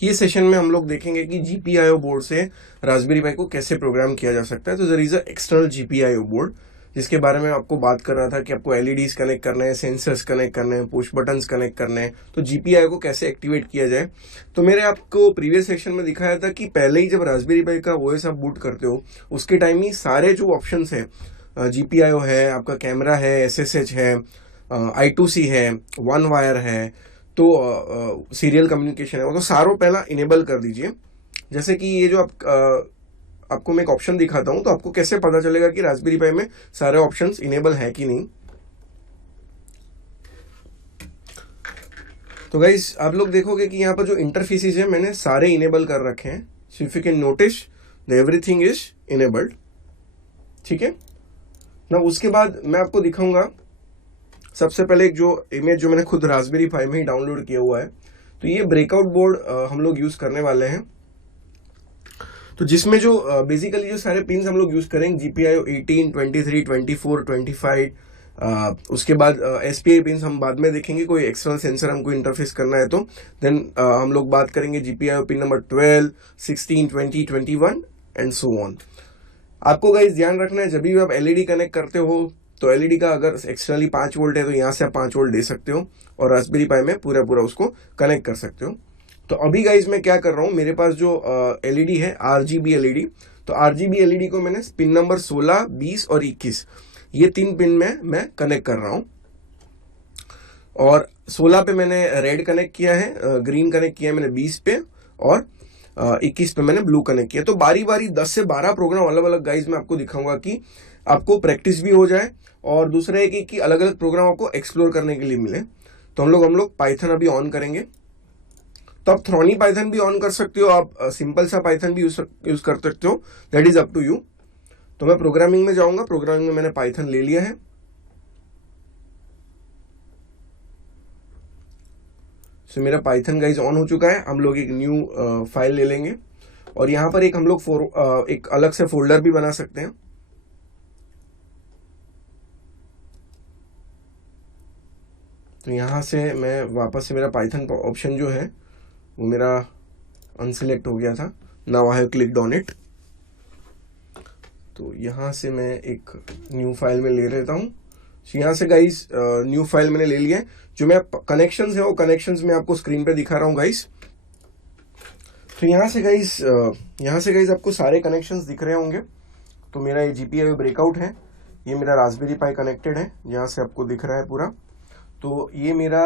ये सेशन में हम लोग देखेंगे कि जीपीआईओ बोर्ड से रास्पबेरी पाई को कैसे प्रोग्राम किया जा सकता है। तो there is a external GPIO board जिसके बारे में आपको बात कर रहा था कि आपको एलईडीज कनेक्ट करने हैं, सेंसर्स कनेक्ट करने हैं, पुश बटन्स कनेक्ट करने हैं। तो जीपीआईओ को कैसे एक्टिवेट किया जाए, तो मैंने आपको प्रीवियस सेक्शन में दिखाया था कि पहले ही जब रास्पबेरी पाई का ओएस आप बूट करते हो उसके टाइम ही सारे जो ऑप्शन है, जीपीआईओ है, आपका कैमरा है, एसएसएच है, I2C है, वन वायर है, तो सीरियल कम्युनिकेशन है, वो तो सारों पहला इनेबल कर दीजिए। जैसे कि ये जो आपको मैं एक ऑप्शन दिखाता हूं, तो आपको कैसे पता चलेगा कि रास्पबेरी पाई में सारे ऑप्शंस इनेबल है कि नहीं। तो गाइस आप लोग देखोगे कि यहाँ पर जो इंटरफेसेस है मैंने सारे इनेबल कर रखे हैं। So if you can notice the everything is enabled. ठीक है ना, उसके बाद मैं आपको दिखाऊंगा सबसे पहले एक जो इमेज जो मैंने खुद रास्पबेरी पाई में ही डाउनलोड किया हुआ है। तो ये ब्रेकआउट बोर्ड हम लोग यूज करने वाले हैं, तो जिसमें जो बेसिकली जो सारे पिन्स हम लोग यूज करेंगे, जीपीआईओ 18, 23, 24, 25, उसके बाद एसपीआई पिन्स हम बाद में देखेंगे। कोई एक्सटर्नल सेंसर हमको इंटरफेस करना है तो देन हम लोग बात करेंगे GPIO pin number 12, 16, 20, 21 and so on. आपको गाइस ध्यान रखना है, जब भी आप एलईडी कनेक्ट करते हो तो एलईडी का अगर एक्सटर्नली 5 वोल्ट है तो यहाँ से आप 5 वोल्ट दे सकते हो और रास्पबेरी पाई में पूरा उसको कनेक्ट कर सकते हो। तो अभी गाइस मैं क्या कर रहा हूँ, मेरे पास जो एलईडी है आरजीबी एलईडी, तो आरजीबी एलईडी को मैंने पिन नंबर 16, 20 और 21 ये 3 पिन में मैं कनेक्ट कर रहा हूँ। और 16 पे मैंने रेड कनेक्ट किया है, ग्रीन कनेक्ट किया है मैंने 20 पे, और 21 पे मैंने ब्लू कनेक्ट किया। तो बारी बारी 10 से 12 प्रोग्राम अलग अलग गाइस मैं आपको दिखाऊंगा कि आपको प्रैक्टिस भी हो जाए और दूसरा है कि अलग अलग प्रोग्राम आपको एक्सप्लोर करने के लिए मिले। तो हम लोग पाइथन अभी ऑन करेंगे। तो आप थ्रॉनी पाइथन भी ऑन कर सकते हो, आप सिंपल सा पाइथन भी यूज कर सकते हो, that is up to you. तो मैं प्रोग्रामिंग में जाऊंगा, प्रोग्रामिंग में मैंने पाइथन ले लिया है। सो मेरा पाइथन गाइज ऑन हो चुका है। हम लोग एक न्यू फाइल ले लेंगे और यहां पर एक हम लोग एक अलग से फोल्डर भी बना सकते हैं। तो यहां से मैं वापस से मेरा पाइथन ऑप्शन जो है वो मेरा अनसिलेक्ट हो गया था, now I have clicked on it. तो यहां से मैं एक न्यू फाइल में ले लेता हूं। यहां से गाइस न्यू फाइल मैंने ले लिया है। जो मैं कनेक्शंस है वो कनेक्शंस में आपको स्क्रीन पे दिखा रहा हूं गाइस। तो यहां से गाइस आपको सारे कनेक्शंस दिख रहे होंगे। तो मेरा ये जीपीआईओ ब्रेकआउट है, ये मेरा रास्पबेरी पाई कनेक्टेड है, यहां से आपको दिख रहा है पूरा। तो ये मेरा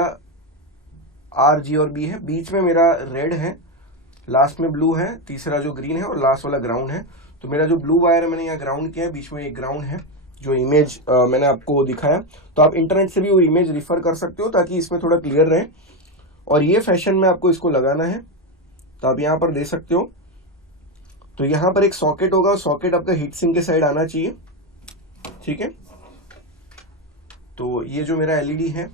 आर, जी और बी है, बीच में मेरा रेड है, लास्ट में ब्लू है, तीसरा जो ग्रीन है और लास्ट वाला ग्राउंड है। तो मेरा जो ब्लू वायर है मैंने यहाँ ग्राउंड किया है, बीच में एक ग्राउंड है जो इमेज मैंने आपको दिखाया। तो आप इंटरनेट से भी वो इमेज रिफर कर सकते हो ताकि इसमें थोड़ा क्लियर रहे। और ये फैशन में आपको इसको लगाना है, तो आप यहाँ पर दे सकते हो। तो यहाँ पर एक सॉकेट होगा, सॉकेट आपका हीट सिंक के साइड आना चाहिए। ठीक है, तो ये जो मेरा एलईडी है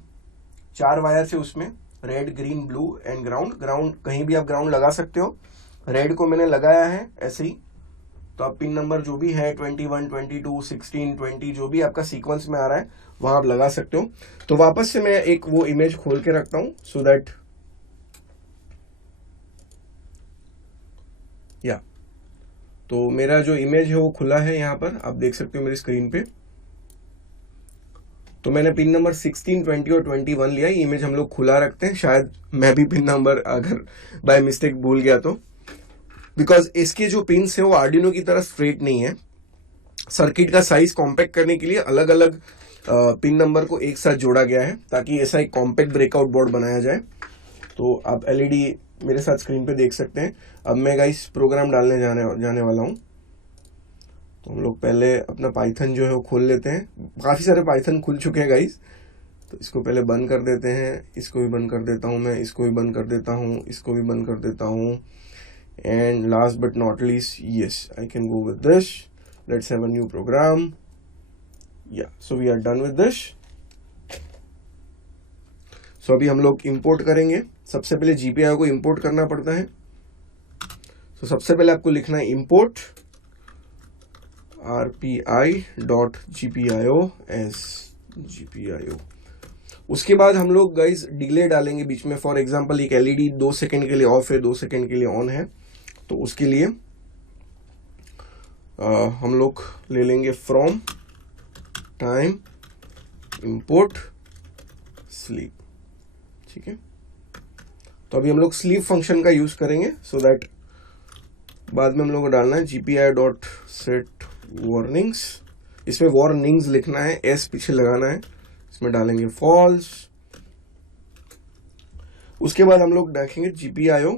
4 वायर से, उसमें red, green, blue and ground कहीं भी आप ग्राउंड लगा सकते हो। रेड को मैंने लगाया है ऐसे ही। तो आप पिन नंबर जो भी है 21, 22, 16, 20 जो भी आपका सीक्वेंस में आ रहा है वहां आप लगा सकते हो। तो वापस से मैं एक वो इमेज खोल के रखता हूं सो दैट तो मेरा जो इमेज है वो खुला है, यहां पर आप देख सकते हो मेरी स्क्रीन पे। तो मैंने पिन नंबर 16, 20 और 21 लिया। ये इमेज हम लोग खुला रखते हैं, शायद मैं भी पिन नंबर अगर बाय मिस्टेक भूल गया तो, बिकॉज इसके जो पिन्स है वो आर्डिनो की तरह स्ट्रेट नहीं है। सर्किट का साइज कॉम्पैक्ट करने के लिए अलग अलग पिन नंबर को एक साथ जोड़ा गया है ताकि ऐसा एक कॉम्पैक्ट ब्रेकआउट बोर्ड बनाया जाए। तो आप एलईडी मेरे साथ स्क्रीन पे देख सकते हैं। अब मैं गाइस प्रोग्राम डालने जाने वाला हूं। तो हम लोग पहले अपना पाइथन जो है वो खोल लेते हैं। काफी सारे पाइथन खुल चुके हैं गाइस, तो इसको पहले बंद कर देते हैं। इसको भी बंद कर देता हूं मैं, इसको भी बंद कर देता हूं, इसको भी बंद कर देता हूं। And last but not least, yes I can go with this. Let's have a new program. Yeah so we are done with this. So अभी हम लोग इंपोर्ट करेंगे। सबसे पहले जीपीआईओ को इंपोर्ट करना पड़ता है। तो सबसे पहले आपको लिखना है इंपोर्ट rpi.gpio as gpio। उसके बाद हम लोग गाइज डिले डालेंगे बीच में। फॉर एग्जांपल एक एलईडी 2 सेकंड के लिए ऑफ है, 2 सेकंड के लिए ऑन है, तो उसके लिए हम लोग ले लेंगे फ्रॉम टाइम इंपोर्ट स्लीप। ठीक है, तो अभी हम लोग स्लीप फंक्शन का यूज करेंगे सो दैट बाद में हम लोग को डालना है GPIO डॉट सेट वार्निंग्स। इसमें वार्निंग्स लिखना है, एस पीछे लगाना है, इसमें डालेंगे फॉल्स। उसके बाद हम लोग देखेंगे GPIO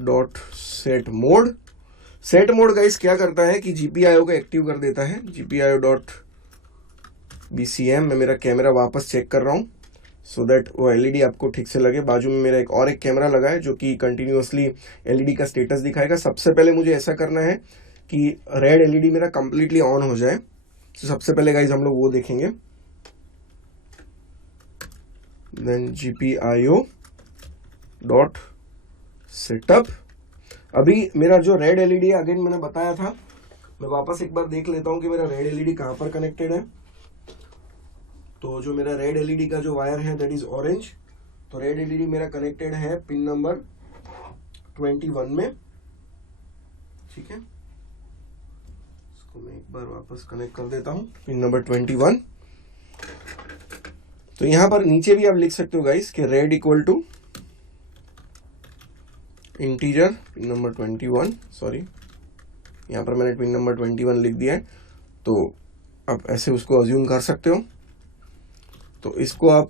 dot set mode. Set mode guys क्या करता है कि GPIO को एक्टिव कर देता है। GPIO dot BCM। मैं मेरा कैमरा वापस चेक कर रहा हूं सो दैट वो एलईडी आपको ठीक से लगे। बाजू में मेरा एक कैमरा लगा है जो कि कंटिन्यूअसली एलईडी का स्टेटस दिखाएगा। सबसे पहले मुझे ऐसा करना है कि रेड एलईडी मेरा कंप्लीटली ऑन हो जाए। तो सबसे पहले गाइज हम लोग वो देखेंगे, देन GPIO डॉट सेटअप। अभी मेरा जो रेड एलईडी अगेन मैंने बताया था, मैं वापस एक बार देख लेता हूं कि मेरा रेड एलईडी कहां पर कनेक्टेड है। तो जो मेरा रेड एलईडी का जो वायर है दैट इज ऑरेंज। तो रेड एलईडी मेरा कनेक्टेड है पिन नंबर 21 में। ठीक है, इसको मैं एक बार वापस कनेक्ट कर देता हूं, पिन नंबर 21। तो यहां पर नीचे भी आप लिख सकते हो गाइस कि red equal to integer pin number 21। Sorry, यहां पर मैंने पिन नंबर 21 लिख दिया है, तो आप ऐसे उसको अज्यूम कर सकते हो। तो इसको आप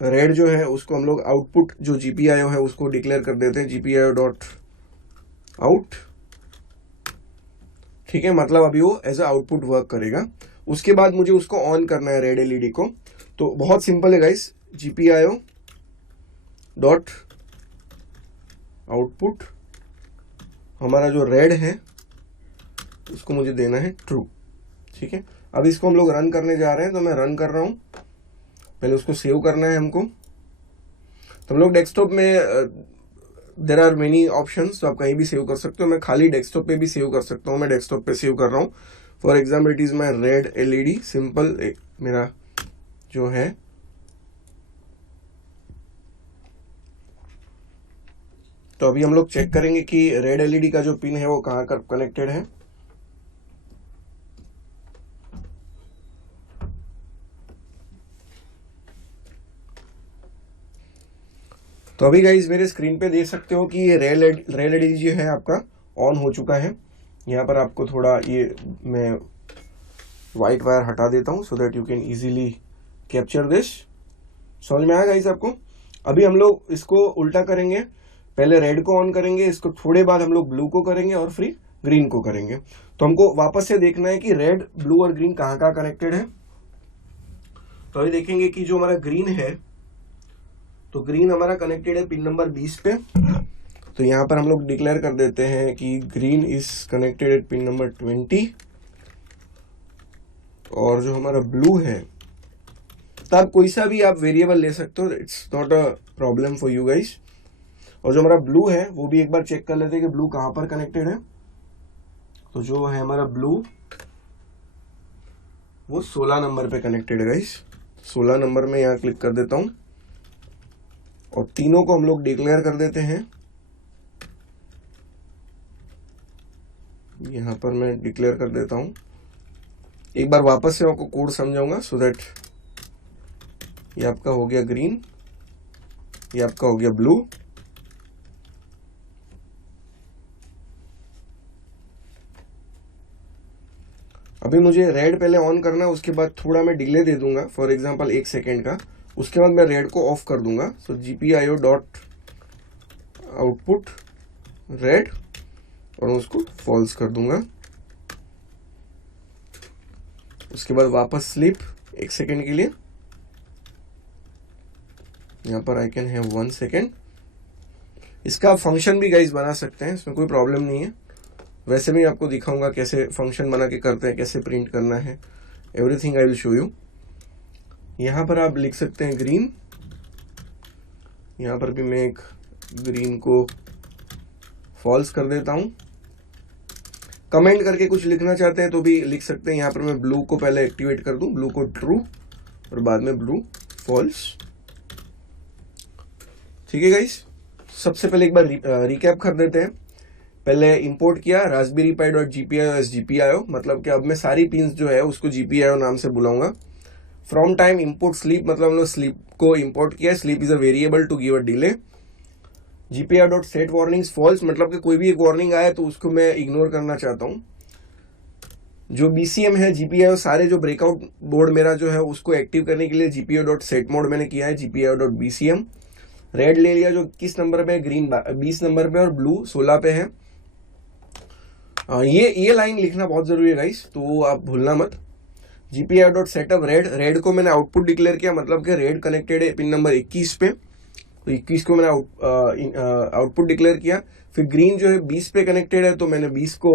रेड जो है उसको हम लोग आउटपुट जो GPIO है उसको डिक्लेयर कर देते हैं GPIO डॉट आउट। ठीक है, मतलब अभी वो एज अ आउटपुट वर्क करेगा। उसके बाद मुझे उसको ऑन करना है रेड एलईडी को। तो बहुत सिंपल है गाइस, GPIO डॉट आउटपुट हमारा जो रेड है उसको मुझे देना है ट्रू। ठीक है, अब इसको हम लोग रन करने जा रहे हैं, तो मैं रन कर रहा हूं। पहले उसको सेव करना है हमको। तो हम लोग डेस्कटॉप में देयर आर मेनी ऑप्शंस, तो आप कहीं भी सेव कर सकते हो। मैं खाली डेस्कटॉप पे भी सेव कर सकता हूँ, मैं डेस्कटॉप पे सेव कर रहा हूँ। For example it is my red LED simple मेरा जो है। तो अभी हम लोग चेक करेंगे कि रेड एलईडी का जो पिन है वो कहाँ कनेक्टेड है। तो अभी गाइज मेरे स्क्रीन पे देख सकते हो कि ये रेड एलईडी जो है आपका ऑन हो चुका है। यहाँ पर आपको थोड़ा ये मैं व्हाइट वायर हटा देता हूँ so that you can easily capture this. समझ में आया गाइज आपको? अभी हम लोग इसको उल्टा करेंगे, पहले रेड को ऑन करेंगे, इसको थोड़े बाद हम लोग ब्लू को करेंगे और फिर ग्रीन को करेंगे। तो हमको वापस से देखना है कि रेड, ब्लू और ग्रीन कहाँ कहाँ कनेक्टेड है। तो अभी देखेंगे कि जो हमारा ग्रीन है, तो ग्रीन हमारा कनेक्टेड है पिन नंबर 20 पे। तो यहां पर हम लोग डिक्लेयर कर देते हैं कि green is connected eight pin number 20। और जो हमारा ब्लू है, तो आप कोई सा भी आप वेरिएबल ले सकते हो, it's not a problem for you guys. और जो हमारा ब्लू है वो भी एक बार चेक कर लेते हैं कि ब्लू कहां पर कनेक्टेड है। तो जो है हमारा ब्लू वो 16 नंबर पे कनेक्टेड है गाइस। 16 नंबर में यहां क्लिक कर देता हूं और तीनों को हम लोग डिक्लेयर कर देते हैं। यहां पर मैं डिक्लेयर कर देता हूं। एक बार वापस से आपको कोड समझाऊंगा सो दैट ये आपका हो गया ग्रीन, ये आपका हो गया ब्लू। अभी मुझे रेड पहले ऑन करना है, उसके बाद थोड़ा मैं डिले दे दूंगा, फॉर एग्जांपल 1 सेकेंड का। उसके बाद मैं रेड को ऑफ कर दूंगा। सो GPIO डॉट आउटपुट रेड और उसको फॉल्स कर दूंगा। उसके बाद वापस स्लीप 1 सेकेंड के लिए। यहां पर आई कैन हैव 1 सेकेंड। इसका फंक्शन भी गाइस बना सकते हैं, इसमें कोई प्रॉब्लम नहीं है। वैसे भी आपको दिखाऊंगा कैसे फंक्शन बना के करते हैं, कैसे प्रिंट करना है, everything I will show you. यहां पर आप लिख सकते हैं ग्रीन। यहां पर भी मैं एक ग्रीन को फॉल्स कर देता हूं। कमेंट करके कुछ लिखना चाहते हैं तो भी लिख सकते हैं। यहां पर मैं ब्लू को पहले एक्टिवेट कर दूं, ब्लू को ट्रू और बाद में ब्लू फॉल्स। ठीक है गाइस, सबसे पहले एक बार रिकैप कर देते हैं। पहले इंपोर्ट किया Raspberry Pie dot GPIO S GPIO, मतलब कि अब मैं सारी पिंस जो है उसको GPIO नाम से बुलाऊंगा। फ्रॉम टाइम इंपोर्ट स्लीप, मतलब हम लोग स्लीप को इंपोर्ट किया। Sleep is a variable to give a delay. GPIO dot set warnings false, मतलब कि कोई भी एक वार्निंग आए तो उसको मैं इग्नोर करना चाहता हूँ। जो BCM है GPIO, सारे जो ब्रेकआउट बोर्ड मेरा जो है उसको एक्टिव करने के लिए GPIO डॉट सेट मोड मैंने किया है, GPIO डॉट BCM। रेड ले लिया जो किस नंबर पे है, ग्रीन 20 नंबर पे और ब्लू 16 पे है। ये लाइन लिखना बहुत जरूरी है गाइस, तो आप भूलना मत। GPIO डॉट सेटअप रेड को मैंने आउटपुट डिक्लेयर किया, मतलब कि रेड कनेक्टेड है पिन नंबर 21 पे, तो 21 को मैंने आउटपुट डिक्लेयर किया। फिर ग्रीन जो है 20 पे कनेक्टेड है, तो मैंने 20 को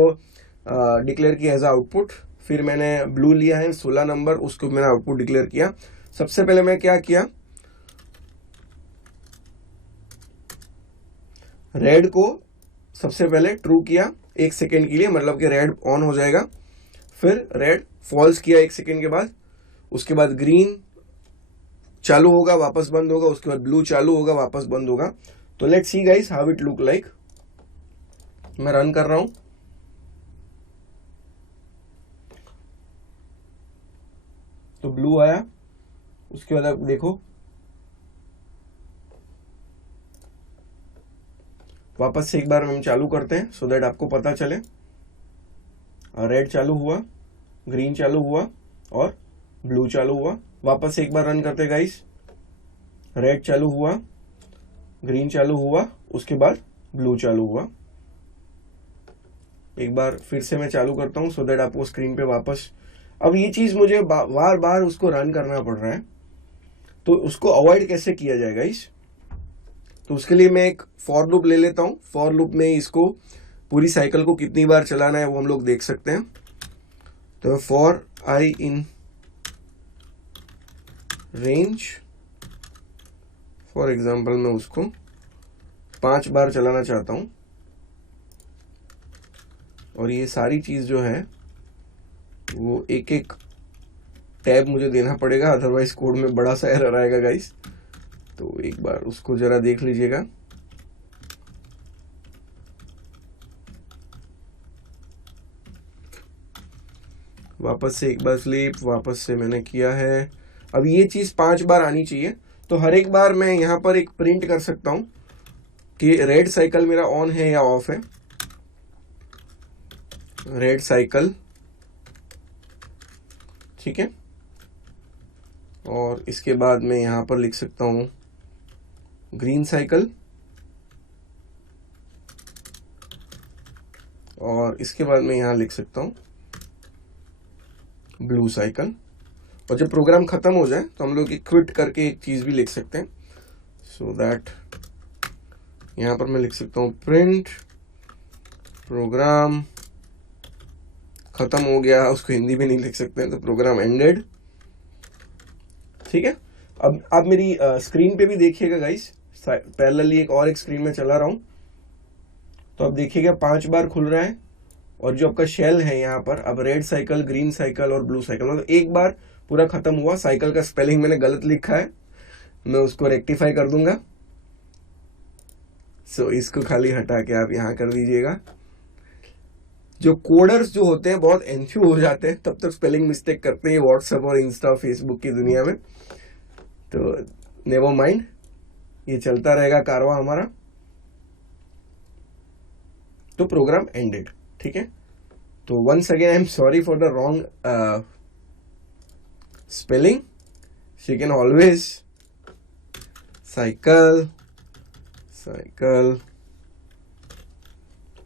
डिक्लेयर किया एज आउटपुट। फिर मैंने ब्लू लिया है 16 नंबर, उसको मैंने आउटपुट डिक्लेयर किया। सबसे पहले मैं क्या किया, रेड को सबसे पहले ट्रू किया 1 सेकेंड के लिए, मतलब कि रेड ऑन हो जाएगा। फिर रेड फॉल्स किया 1 सेकेंड के बाद, उसके बाद ग्रीन चालू होगा वापस बंद होगा, उसके बाद ब्लू चालू होगा वापस बंद होगा। तो let's see guys how it look like. मैं रन कर रहा हूं, तो ब्लू आया, उसके बाद आप देखो वापस से एक बार हम चालू करते हैं सो दैट आपको पता चले। रेड चालू हुआ, ग्रीन चालू हुआ और ब्लू चालू हुआ। वापस से एक बार रन करते गाइस, रेड चालू हुआ, ग्रीन चालू हुआ, उसके बाद ब्लू चालू हुआ। एक बार फिर से मैं चालू करता हूं सो दैट आपको स्क्रीन पे वापस। अब ये चीज मुझे बार बार उसको रन करना पड़ रहा है, तो उसको अवॉइड कैसे किया जाए गाइस, तो उसके लिए मैं एक फॉर लूप ले लेता हूं। फॉर लूप में इसको पूरी साइकिल को कितनी बार चलाना है वो हम लोग देख सकते हैं। तो for I in range, for example मैं उसको 5 बार चलाना चाहता हूं, और ये सारी चीज जो है वो एक एक टैब मुझे देना पड़ेगा, अदरवाइज कोड में बड़ा सा एरर आएगा गाइस। तो एक बार उसको जरा देख लीजिएगा। वापस से एक बार स्लीप, वापस से मैंने किया है। अब ये चीज 5 बार आनी चाहिए, तो हर एक बार मैं यहां पर एक प्रिंट कर सकता हूं कि रेड साइकिल मेरा ऑन है या ऑफ है। रेड साइकिल, ठीक है, और इसके बाद मैं यहां पर लिख सकता हूं ग्रीन साइकिल, और इसके बाद मैं यहां लिख सकता हूं ब्लू साइकिल। और जब प्रोग्राम खत्म हो जाए तो हम लोग क्विट करके एक चीज भी लिख सकते हैं, सो दैट यहां पर मैं लिख सकता हूं प्रिंट प्रोग्राम खत्म हो गया। उसको हिंदी में नहीं लिख सकते हैं, तो प्रोग्राम एंडेड। ठीक है, अब आप मेरी स्क्रीन पे भी देखिएगा गाइस, पैरेलली एक स्क्रीन में चला रहा हूं, तो अब देखिएगा 5 बार खुल रहा है। और जो आपका शेल है यहाँ पर, अब रेड साइकिल, ग्रीन साइकिल और ब्लू साइकिल, मतलब एक बार पूरा खत्म हुआ। साइकिल का स्पेलिंग मैंने गलत लिखा है, मैं उसको रेक्टिफाई कर दूंगा। सो इसको खाली हटा के आप यहाँ कर दीजिएगा। जो कोडर्स जो होते हैं बहुत एंथ्यू हो जाते हैं, तब तक स्पेलिंग मिस्टेक करते हैं व्हाट्सएप और इंस्टा फेसबुक की दुनिया में, तो नेवर माइंड, ये चलता रहेगा कारवा हमारा। तो प्रोग्राम एंडेड, ठीक है। तो once again I am sorry for the wrong spelling. She can always cycle cycle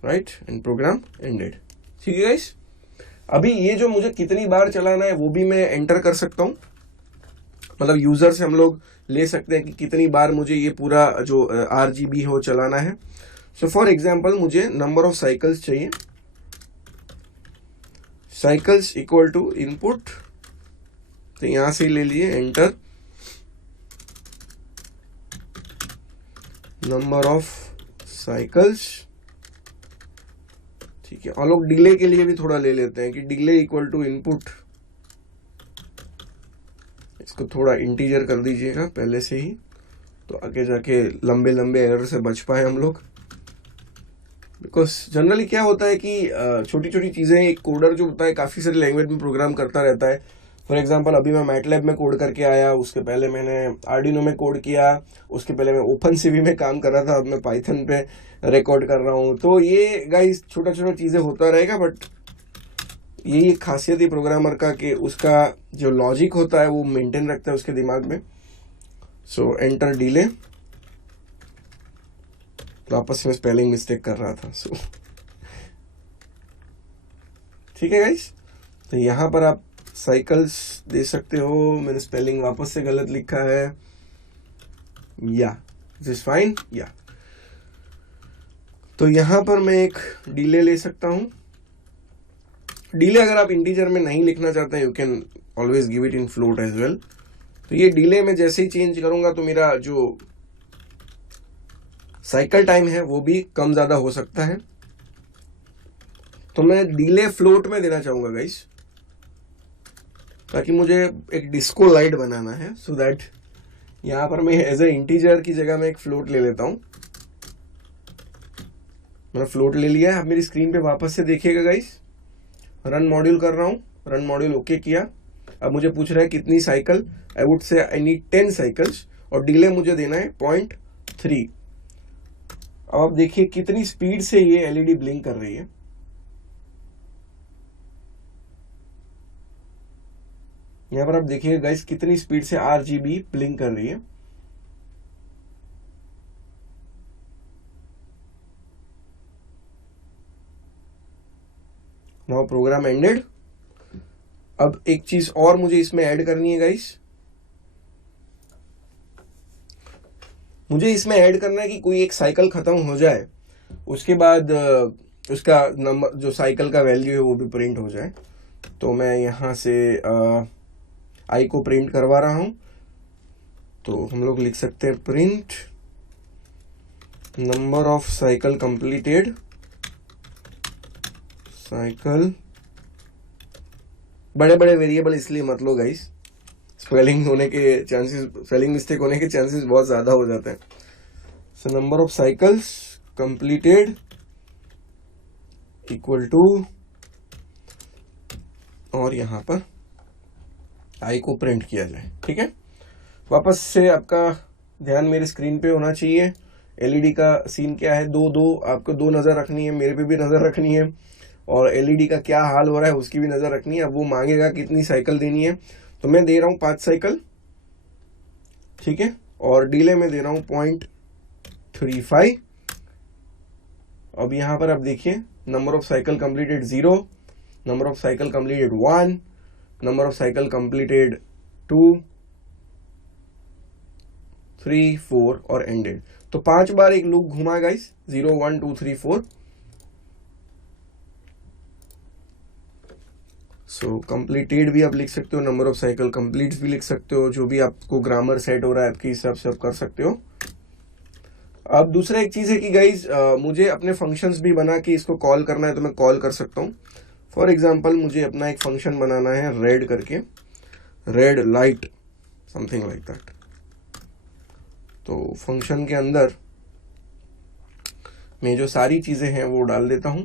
right, and program ended. ठीक है गाइस, अभी ये जो मुझे कितनी बार चलाना है वो भी मैं एंटर कर सकता हूं, मतलब यूजर से हम लोग ले सकते हैं कि कितनी बार मुझे ये पूरा जो RGB हो चलाना है। सो फॉर एग्जाम्पल मुझे नंबर ऑफ साइकिल्स चाहिए, साइकिल्स इक्वल टू इनपुट, तो यहां से ले लिए एंटर, नंबर ऑफ साइकिल्स, ठीक है। और लोग डिले के लिए भी थोड़ा ले लेते हैं कि डिले इक्वल टू इनपुट, इसको थोड़ा इंटीजर कर दीजिएगा पहले से ही, तो आगे जाके लंबे लंबे एरर से बच पाए हम लोग। बिकॉज जनरली क्या होता है कि छोटी छोटी चीज़ें एक कोडर जो होता है काफ़ी सारी लैंग्वेज में प्रोग्राम करता रहता है। फॉर एग्जांपल अभी मैं मैटलैब में कोड करके आया, उसके पहले मैंने आर्डिनो में कोड किया, उसके पहले मैं ओपनसीवी में काम कर रहा था, अब मैं पाइथन पे रिकॉर्ड कर रहा हूँ। तो ये गाइस छोटा छोटा चीज़ें होता रहेगा, बट यही एक खासियत है प्रोग्रामर का कि उसका जो लॉजिक होता है वो मेंटेन रखता है उसके दिमाग में। सो एंटर डिले, वापस में स्पेलिंग मिस्टेक कर रहा था। सो ठीक है गाइस, तो यहाँ पर आप साइकिल्स दे सकते हो। मैंने स्पेलिंग वापस से गलत लिखा है, या दिस फाइन या। तो यहाँ पर मैं एक डिले ले सकता हूँ। डिले अगर आप इंटीजर में नहीं लिखना चाहते हैं, you can always give it in float as well. तो ये डिले में जैसे ही चेंज करूंगा तो मेरा जो साइकिल टाइम है वो भी कम ज्यादा हो सकता है। तो मैं डिले फ्लोट में देना चाहूंगा गाइस, ताकि मुझे एक डिस्को लाइट बनाना है। सो दैट यहां पर मैं एज ए इंटीजर की जगह में एक फ्लोट ले लेता हूं। मैंने फ्लोट ले लिया है। अब मेरी स्क्रीन पे वापस से देखिएगा गाइस, रन मॉड्यूल कर रहा हूं, रन मॉड्यूल ओके किया। अब मुझे पूछ रहा है कितनी cycle, I would say I need 10 cycles, और डिले मुझे देना है 0.3। अब आप देखिए कितनी स्पीड से ये एलईडी ब्लिंक कर रही है। यहां पर आप देखिए गाइस कितनी स्पीड से आरजीबी ब्लिंक कर रही है। Now program ended. अब एक चीज और मुझे इसमें ऐड करनी है गाइस, मुझे इसमें ऐड करना है कि कोई एक साइकिल खत्म हो जाए, उसके बाद उसका नंबर जो साइकिल का वैल्यू है वो भी प्रिंट हो जाए। तो मैं यहां से आई को प्रिंट करवा रहा हूं। तो हम लोग लिख सकते हैं print number of cycle completed, cycle. बड़े बड़े वेरिएबल इसलिए मत लो गाइस, स्पेलिंग होने के चांसेस, स्पेलिंग मिस्टेक होने के चांसेस बहुत ज्यादा हो जाते हैं। So number of cycles completed equal to, और यहां पर आई को प्रिंट किया जाए। ठीक है, वापस से आपका ध्यान मेरे स्क्रीन पे होना चाहिए। एलईडी का सीन क्या है, दो आपको दो नजर रखनी है, मेरे पे भी नजर रखनी है, और एलईडी का क्या हाल हो रहा है उसकी भी नजर रखनी है। अब वो मांगेगा कितनी साइकिल देनी है, तो मैं दे रहा हूं 5 साइकिल। ठीक है, और डिले में दे रहा हूं 0.35। अब यहां पर आप देखिए number of cycle completed 0, number of cycle completed 1, number of cycle completed 2, 3, 4 और एंडेड। तो 5 बार एक लूप घुमा गाइस, 0, 1, 2, 3, 4। सो कंप्लीटेड भी आप लिख सकते हो, नंबर ऑफ साइकिल कंप्लीट्स भी लिख सकते हो, जो भी आपको ग्रामर सेट हो रहा है आपके हिसाब से आप कर सकते हो। अब दूसरा एक चीज है कि गाइज मुझे अपने फंक्शंस भी बना के इसको कॉल करना है, तो मैं कॉल कर सकता हूँ। फॉर एग्जांपल मुझे अपना एक फंक्शन बनाना है रेड करके, red light something like that. तो फंक्शन के अंदर मैं जो सारी चीजें हैं वो डाल देता हूं।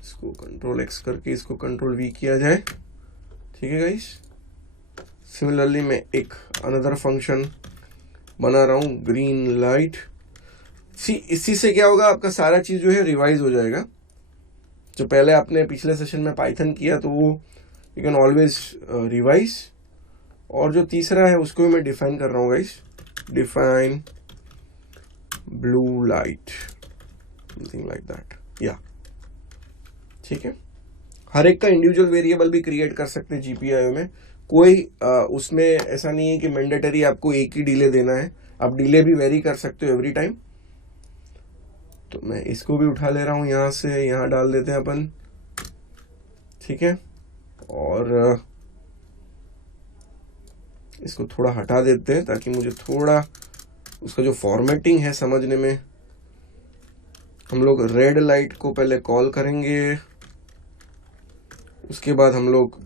इसको कंट्रोल एक्स करके इसको कंट्रोल वी किया जाए। ठीक है गाइस, सिमिलरली मैं एक अनदर फंक्शन बना रहा हूं ग्रीन लाइट। इसी से क्या होगा, आपका सारा चीज जो है रिवाइज हो जाएगा। जो पहले आपने पिछले सेशन में पाइथन किया तो वो यू कैन ऑलवेज रिवाइज। और जो तीसरा है उसको भी मैं डिफाइन कर रहा हूँ guys, define blue light something like that, या ठीक है। हर एक का इंडिविजुअल वेरिएबल भी क्रिएट कर सकते हैं जीपीआईओ में। कोई उसमें ऐसा नहीं है कि मैंडेटरी आपको एक ही डिले देना है, आप डिले भी वेरी कर सकते हो एवरी टाइम। तो मैं इसको भी उठा ले रहा हूं, यहां से यहां डाल देते हैं अपन। ठीक है, और इसको थोड़ा हटा देते हैं ताकि मुझे थोड़ा उसका जो फॉर्मेटिंग है समझने में। हम लोग रेड लाइट को पहले कॉल करेंगे, उसके बाद हम लोग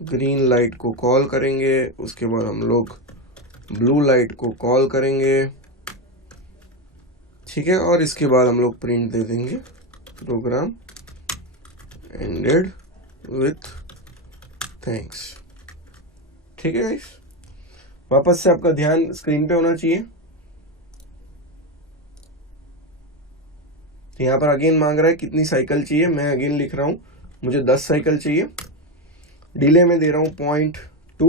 ग्रीन लाइट को कॉल करेंगे, उसके बाद हम लोग ब्लू लाइट को कॉल करेंगे, ठीक है, और इसके बाद हम लोग प्रिंट दे देंगे प्रोग्राम एंडेड विथ थैंक्स। ठीक है गाइस, वापस से आपका ध्यान स्क्रीन पे होना चाहिए। तो यहाँ पर अगेन मांग रहा है कितनी साइकिल चाहिए, मैं अगेन लिख रहा हूं मुझे 10 साइकिल चाहिए। डिले में दे रहा हूं 0.2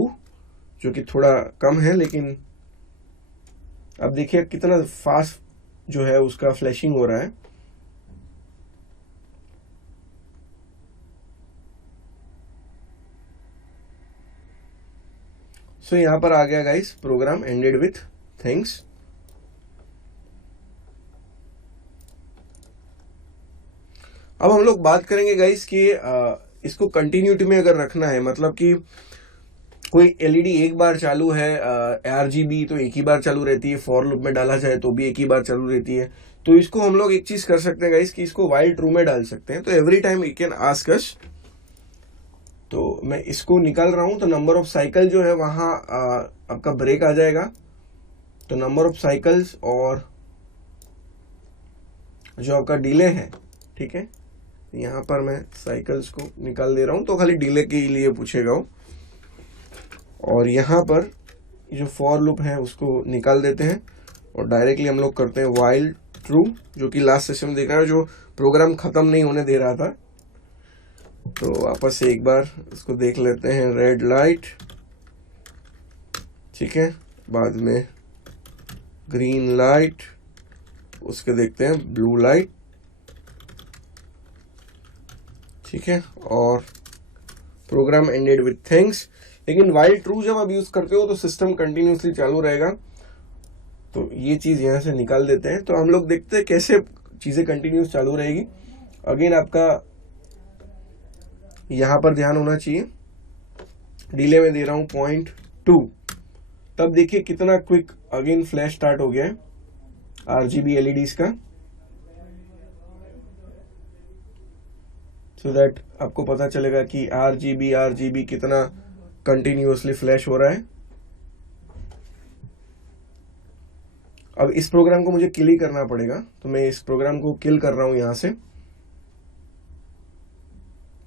जो कि थोड़ा कम है, लेकिन अब देखिए कितना फास्ट जो है उसका फ्लैशिंग हो रहा है। सो यहां पर आ गया guys program ended with thanks. अब हम लोग बात करेंगे गाइस कि इसको कंटिन्यूटी में अगर रखना है, मतलब कि कोई एलईडी एक बार चालू है, आरजीबी तो एक ही बार चालू रहती है, फॉर लूप में डाला जाए तो भी एक ही बार चालू रहती है। तो इसको हम लोग एक चीज कर सकते हैं गाइस कि इसको व्हाइल ट्रू में डाल सकते हैं। तो every time you can ask us. तो मैं इसको निकाल रहा हूं, तो नंबर ऑफ साइकिल जो है वहां आपका ब्रेक आ जाएगा। तो नंबर ऑफ साइकिल्स और जो आपका डिले है, ठीक है, यहां पर मैं साइकिल्स को निकाल दे रहा हूं, तो खाली डिले के लिए पूछेगा वो। और यहां पर जो फॉर लूप है उसको निकाल देते हैं और डायरेक्टली हम लोग करते हैं व्हाइल ट्रू, जो कि लास्ट सेशन में देखा है, जो प्रोग्राम खत्म नहीं होने दे रहा था। तो वापस से एक बार इसको देख लेते हैं। रेड लाइट, ठीक है, बाद में ग्रीन लाइट, उसके देखते हैं ब्लू लाइट, ठीक है, और प्रोग्राम एंडेड विथ थैंक्स। लेकिन व्हाइल ट्रू जब आप यूज करते हो तो सिस्टम कंटिन्यूसली चालू रहेगा। तो ये चीज यहां से निकाल देते हैं। तो हम लोग देखते हैं कैसे चीजें कंटिन्यूस चालू रहेगी। अगेन आपका यहां पर ध्यान होना चाहिए। डिले में दे रहा हूं 0.2। तब देखिए कितना क्विक अगेन फ्लैश स्टार्ट हो गया है आरजीबी एलईडीज का। सो दैट आपको पता चलेगा कि आरजीबी कितना कंटिन्यूअसली फ्लैश हो रहा है। अब इस प्रोग्राम को मुझे किल ही करना पड़ेगा, तो मैं इस प्रोग्राम को किल कर रहा हूं यहां से।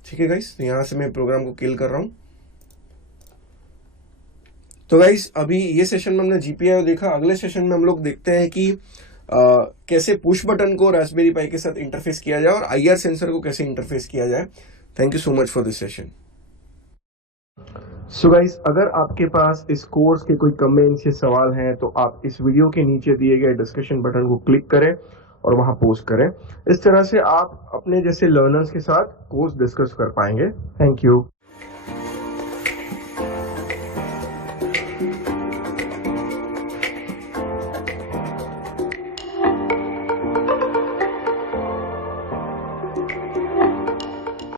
ठीक है गाइस, यहां से मैं प्रोग्राम को किल कर रहा हूं। तो गाइस अभी ये सेशन में हमने जीपीआई देखा। अगले सेशन में हम लोग देखते हैं कि कैसे पुश बटन को रास्पबेरी पाई के साथ इंटरफेस किया जाए और आईआर सेंसर को कैसे इंटरफेस किया जाए। Thank you so much for this session. So guys, अगर आपके पास इस कोर्स के कोई कमेंट्स या सवाल हैं तो आप इस वीडियो के नीचे दिए गए डिस्कशन बटन को क्लिक करें और वहां पोस्ट करें। इस तरह से आप अपने जैसे लर्नर्स के साथ कोर्स डिस्कस कर पाएंगे। Thank you.